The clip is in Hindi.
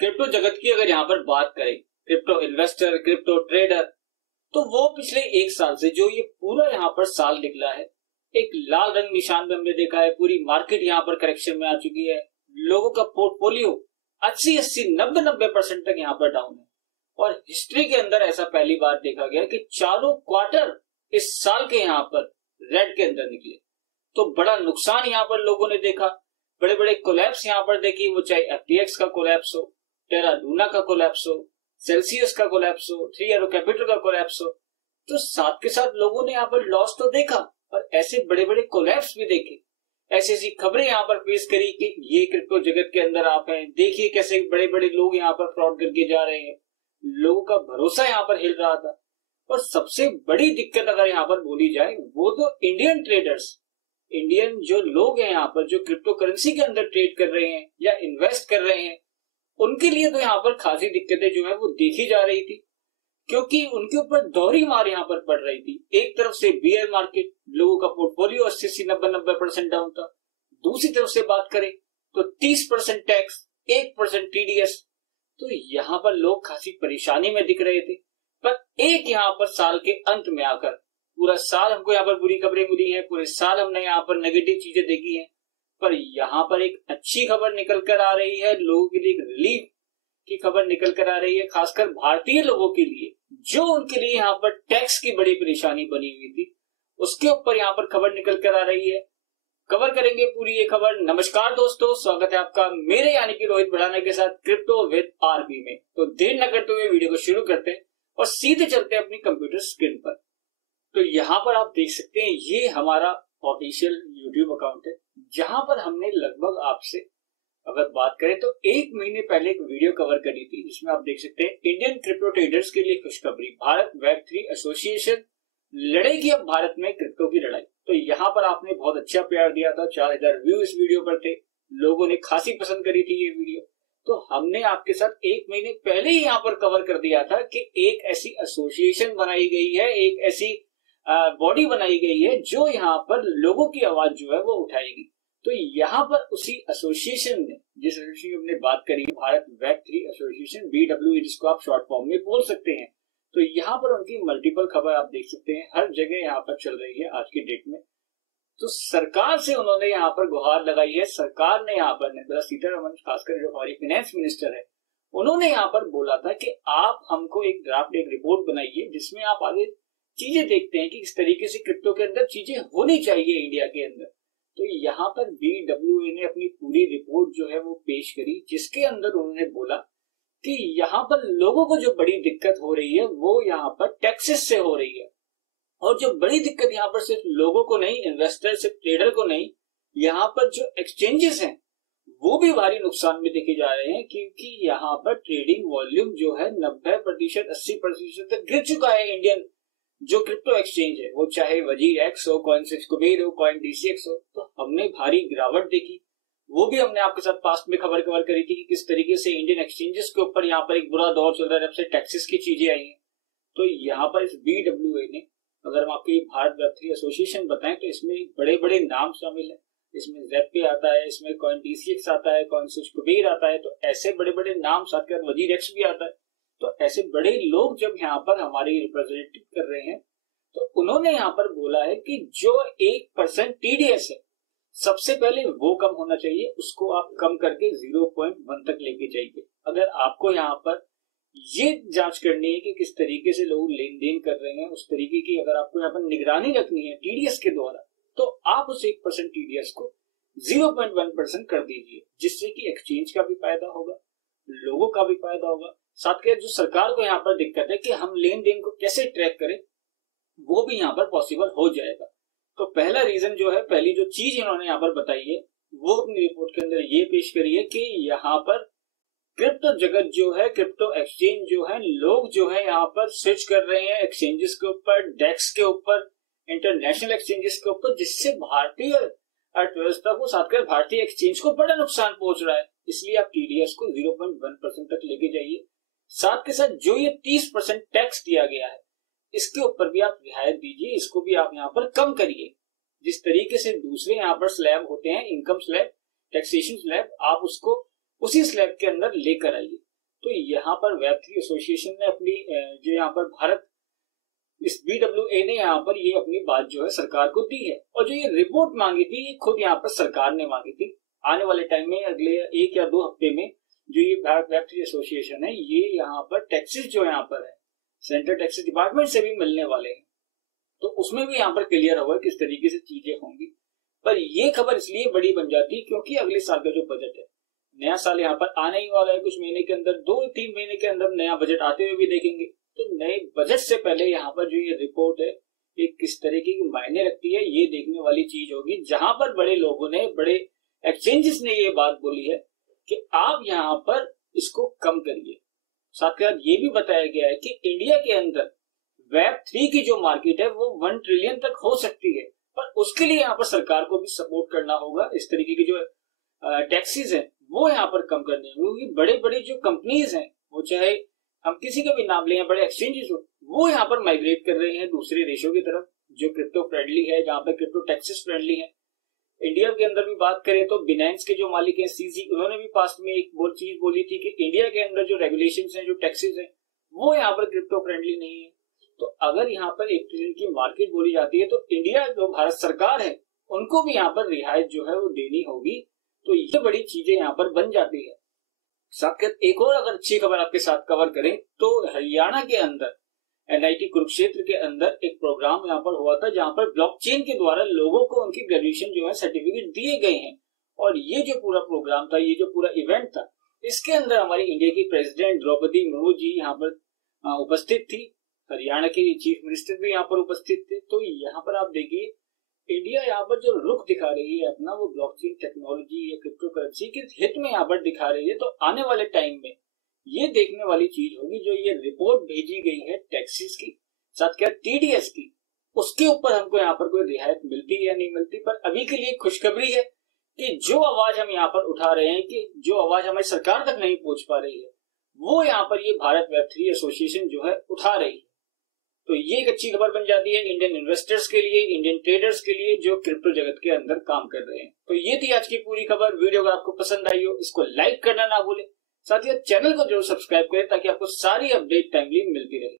क्रिप्टो जगत की अगर यहाँ पर बात करें, क्रिप्टो इन्वेस्टर, क्रिप्टो ट्रेडर, तो वो पिछले एक साल से जो ये पूरा यहाँ पर साल निकला है, एक लाल रंग निशान में हमने देखा है। पूरी मार्केट यहाँ पर करेक्शन में आ चुकी है। लोगों का पोर्टफोलियो 80-80, 90-90% तक यहाँ पर डाउन है। और हिस्ट्री के अंदर ऐसा पहली बार देखा गया कि चारों क्वार्टर इस साल के यहाँ पर रेड के अंदर निकले। तो बड़ा नुकसान यहाँ पर लोगों ने देखा, बड़े बड़े कोलैप्स यहाँ पर देखी, वो चाहे FTX का कोलैप्स हो, टेरा लूना का कोलैप्स हो, सेल्सियस का कोलैप्स हो, 3 Arrow कैपिटल का कोलैप्स हो। तो साथ के साथ लोगों ने यहाँ पर लॉस तो देखा और ऐसे बड़े बड़े कोलैप्स भी देखे। ऐसी ऐसी खबरें यहाँ पर पेश करी कि ये क्रिप्टो जगत के अंदर आप हैं, देखिए कैसे बड़े बड़े लोग यहाँ पर फ्रॉड करके जा रहे हैं। लोगों का भरोसा यहाँ पर हिल रहा था। और सबसे बड़ी दिक्कत अगर यहाँ पर बोली जाए, वो तो इंडियन ट्रेडर्स, इंडियन जो लोग हैं यहाँ पर जो क्रिप्टो करेंसी के अंदर ट्रेड कर रहे हैं या इन्वेस्ट कर रहे हैं, उनके लिए तो यहाँ पर खासी दिक्कतें जो है वो देखी जा रही थी, क्योंकि उनके ऊपर दोहरी मार यहाँ पर पड़ रही थी। एक तरफ से बियर मार्केट, लोगों का पोर्टफोलियो 80-80, 90-90% डाउन था। दूसरी तरफ से बात करें तो 30% टैक्स, 1% TDS। तो यहाँ पर लोग खासी परेशानी में दिख रहे थे। पर एक यहाँ पर साल के अंत में आकर, पूरा साल हमको यहाँ पर बुरी खबरें मिली हैं, पूरे साल हमने यहाँ पर नेगेटिव चीजें देखी हैं, पर यहाँ पर एक अच्छी खबर निकल कर आ रही है। लोगों के लिए एक रिलीफ की खबर निकल कर आ रही है, खासकर भारतीय लोगों के लिए, जो उनके लिए यहाँ पर टैक्स की बड़ी परेशानी बनी हुई थी, उसके ऊपर यहाँ पर खबर निकल कर आ रही है। कवर करेंगे पूरी ये खबर। नमस्कार दोस्तों, स्वागत है आपका मेरे यानी कि रोहित भड़ाना के साथ क्रिप्टो विद RB में। तो देर न करते हुए वीडियो को शुरू करते हैं और सीधे चलते हैं अपनी कंप्यूटर स्क्रीन पर। तो यहाँ पर आप देख सकते हैं, ये हमारा ऑफिशियल YouTube अकाउंट है, जहां पर हमने लगभग आपसे अगर बात करें तो 1 महीने पहले एक वीडियो कवर करी थी, जिसमें आप देख सकते हैं इंडियन क्रिप्टो ट्रेडर्स के लिए खुशखबरी, भारत वेब3 एसोसिएशन लड़ेगी अब भारत में क्रिप्टो की लड़ाई। तो यहाँ पर आपने बहुत अच्छा प्यार दिया था, 4000 व्यू इस वीडियो पर थे, लोगों ने खासी पसंद करी थी ये वीडियो। तो हमने आपके साथ 1 महीने पहले ही यहाँ पर कवर कर दिया था कि एक ऐसी एसोसिएशन बनाई गई है, एक ऐसी बॉडी बनाई गई है जो यहाँ पर लोगों की आवाज जो है वो उठाएगी। तो यहाँ पर उसी एसोसिएशन ने, जिस एसोसिएशन की हमने बात करी, भारत वेब3 एसोसिएशन, BWE जिसको आप शॉर्ट फॉर्म में बोल सकते हैं, तो यहाँ पर उनकी मल्टीपल खबर आप देख सकते हैं, हर जगह यहाँ पर चल रही है आज की डेट में। तो सरकार से उन्होंने यहाँ पर गुहार लगाई है। सरकार ने यहाँ पर निर्मला सीतारमण, खासकर जो हमारी फाइनेंस मिनिस्टर है, उन्होंने यहाँ पर बोला था कि आप हमको एक ड्राफ्ट, एक रिपोर्ट बनाइए, जिसमें आप आगे चीजें देखते हैं कि किस तरीके से क्रिप्टो के अंदर चीजें होनी चाहिए इंडिया के अंदर। तो यहाँ पर BWE ने अपनी पूरी रिपोर्ट जो है वो पेश करी, जिसके अंदर उन्होंने बोला कि यहाँ पर लोगों को जो बड़ी दिक्कत हो रही है वो यहाँ पर टैक्सेस से हो रही है। और जो बड़ी दिक्कत यहाँ पर सिर्फ लोगों को नहीं, इन्वेस्टर, सिर्फ ट्रेडर को नहीं, यहाँ पर जो एक्सचेंजेस हैं वो भी भारी नुकसान में देखे जा रहे हैं, क्योंकि यहाँ पर ट्रेडिंग वॉल्यूम जो है 90%, 80% तक गिर चुका है। इंडियन जो क्रिप्टो एक्सचेंज है, वो चाहे वजीर एक्स हो, कॉइनसिक्स कुबेर हो, CoinDCX हो, तो हमने भारी गिरावट देखी। वो भी हमने आपके साथ पास्ट में खबर करी थी कि किस तरीके से इंडियन एक्सचेंजेस के ऊपर यहाँ पर एक बुरा दौर चल रहा है, जब से टैक्सेस की चीजें आई हैं। तो यहाँ पर इस BWE ने, अगर हम आपको भारत वेब3 एसोसिएशन बताएं, तो इसमें बड़े बड़े नाम शामिल है। इसमें ZP आता है, इसमें CoinDCX आता है, कॉइनसिक्स कुबेर आता है, तो ऐसे बड़े बड़े नाम, साथ में वजीर एक्स भी आता है। तो ऐसे बड़े लोग जब यहाँ पर हमारी रिप्रेजेंटेटिव कर रहे हैं, तो उन्होंने यहाँ पर बोला है कि जो 1% TDS है, सबसे पहले वो कम होना चाहिए, उसको आप कम करके 0.1 तक लेके जाइए। अगर आपको यहाँ पर ये जांच करनी है कि किस तरीके से लोग लेन देन कर रहे हैं, उस तरीके की अगर आपको यहाँ पर निगरानी रखनी है TDS के द्वारा, तो आप उस 1% TDS को 0.1% कर दीजिए, जिससे कि एक्सचेंज का भी फायदा होगा, लोगों का भी फायदा होगा। साथ के जो सरकार को यहाँ पर दिक्कत है कि हम लेन देन को कैसे ट्रैक करें, वो भी यहाँ पर पॉसिबल हो जाएगा। तो पहला रीजन जो है, पहली जो चीज इन्होंने यहाँ पर बताई है, वो अपनी रिपोर्ट के अंदर ये पेश करी है कि यहाँ पर क्रिप्टो जगत जो है, क्रिप्टो एक्सचेंज जो है, लोग जो है यहाँ पर स्विच कर रहे हैं एक्सचेंजेस के ऊपर, डेक्स के ऊपर, इंटरनेशनल एक्सचेंजेस के ऊपर, जिससे भारतीय अर्थव्यवस्था को, साथ कर भारतीय एक्सचेंज को बड़ा नुकसान पहुंच रहा है। इसलिए आप TDS को 0.1% तक लेके जाइए। साथ के साथ जो ये 30% टैक्स दिया गया है, इसके ऊपर भी आप रियायत दीजिए, इसको भी आप यहाँ पर कम करिए। जिस तरीके से दूसरे यहाँ पर स्लैब होते हैं, इनकम स्लैब, टैक्सेशन स्लैब, आप उसको उसी स्लैब के अंदर लेकर आइए। तो यहाँ पर वेब3 एसोसिएशन ने अपनी जो यहाँ पर भारत इस BWA ने यहाँ पर ये अपनी बात जो है सरकार को दी है। और जो ये रिपोर्ट मांगी थी ये खुद यहाँ पर सरकार ने मांगी थी। आने वाले टाइम में अगले 1 या 2 हफ्ते में जो ये भारत वेब3 एसोसिएशन है ये यहाँ पर टैक्सेस जो यहाँ पर है सेंट्रल टैक्सेस डिपार्टमेंट से भी मिलने वाले हैं, तो उसमें भी यहाँ पर क्लियर होगा किस तरीके से चीजें होंगी। पर ये खबर इसलिए बड़ी बन जाती क्योंकि अगले साल का जो बजट है, नया साल यहाँ पर आने ही वाला है, कुछ महीने के अंदर 2-3 महीने के अंदर नया बजट आते हुए भी देखेंगे। तो नए बजट से पहले यहाँ पर जो ये रिपोर्ट है ये किस तरीके की मायने रखती है ये देखने वाली चीज होगी। जहां पर बड़े लोगों ने, बड़े एक्सचेंजेस ने ये बात बोली है कि आप यहाँ पर इसको कम करिए। साथ ही साथ ये भी बताया गया है कि इंडिया के अंदर वेब3 की जो मार्केट है वो 1 ट्रिलियन तक हो सकती है, पर उसके लिए यहाँ पर सरकार को भी सपोर्ट करना होगा। इस तरीके की जो टैक्सेस हैं वो यहाँ पर कम करने होंगे, क्योंकि बड़े बड़े जो कंपनीज हैं वो चाहे हम किसी का भी नाम लें, बड़े एक्सचेंजेस हो, वो यहाँ पर माइग्रेट कर रहे हैं दूसरे देशों की तरफ जो क्रिप्टो फ्रेंडली है, जहाँ पर क्रिप्टो टैक्सेस फ्रेंडली है। इंडिया के अंदर भी बात करें तो बिनेंस के जो मालिक हैं CZ, उन्होंने भी पास्ट में एक वो चीज बोली थी कि इंडिया के अंदर जो रेगुलेशंस हैं, जो टैक्सेस हैं, वो यहाँ पर क्रिप्टो फ्रेंडली नहीं है। तो अगर यहाँ पर 1 ट्रिलियन की मार्केट बोली जाती है तो इंडिया जो भारत सरकार है उनको भी यहाँ पर रियायत जो है वो देनी होगी। तो ये बड़ी चीजें यहाँ पर बन जाती है। साथ एक और अगर अच्छी खबर आपके साथ कवर करें तो हरियाणा के अंदर NIT कुरुक्षेत्र के अंदर एक प्रोग्राम यहाँ पर हुआ था जहाँ पर ब्लॉकचेन के द्वारा लोगों को उनकी ग्रेजुएशन जो है सर्टिफिकेट दिए गए हैं। और ये जो पूरा प्रोग्राम था, ये जो पूरा इवेंट था, इसके अंदर हमारी इंडिया की प्रेसिडेंट द्रौपदी मुर्मू जी यहाँ पर उपस्थित थी, हरियाणा के चीफ मिनिस्टर भी यहाँ पर उपस्थित थे। तो यहाँ पर आप देखिए इंडिया यहाँ पर जो रुख दिखा रही है अपना, वो ब्लॉकचेन टेक्नोलॉजी या क्रिप्टो करेंसी के हित में यहाँ पर दिखा रही है। तो आने वाले टाइम में ये देखने वाली चीज होगी जो ये रिपोर्ट भेजी गई है टैक्सेस की, साथ क्या TDS की, उसके ऊपर हमको यहाँ पर कोई रियायत मिलती है या नहीं मिलती। पर अभी के लिए खुशखबरी है कि जो आवाज हम यहाँ पर उठा रहे हैं, कि जो आवाज हमारी सरकार तक नहीं पहुंच पा रही है, वो यहाँ पर ये भारत वेब3 एसोसिएशन जो है उठा रही है। तो ये एक अच्छी खबर बन जाती है इंडियन इन्वेस्टर्स के लिए, इंडियन ट्रेडर्स के लिए जो क्रिप्टो जगत के अंदर काम कर रहे हैं। तो ये थी आज की पूरी खबर। वीडियो अगर आपको पसंद आई हो इसको लाइक करना ना भूलें, साथ ही चैनल को जरूर सब्सक्राइब करें ताकि आपको सारी अपडेट टाइमली मिलती रहे।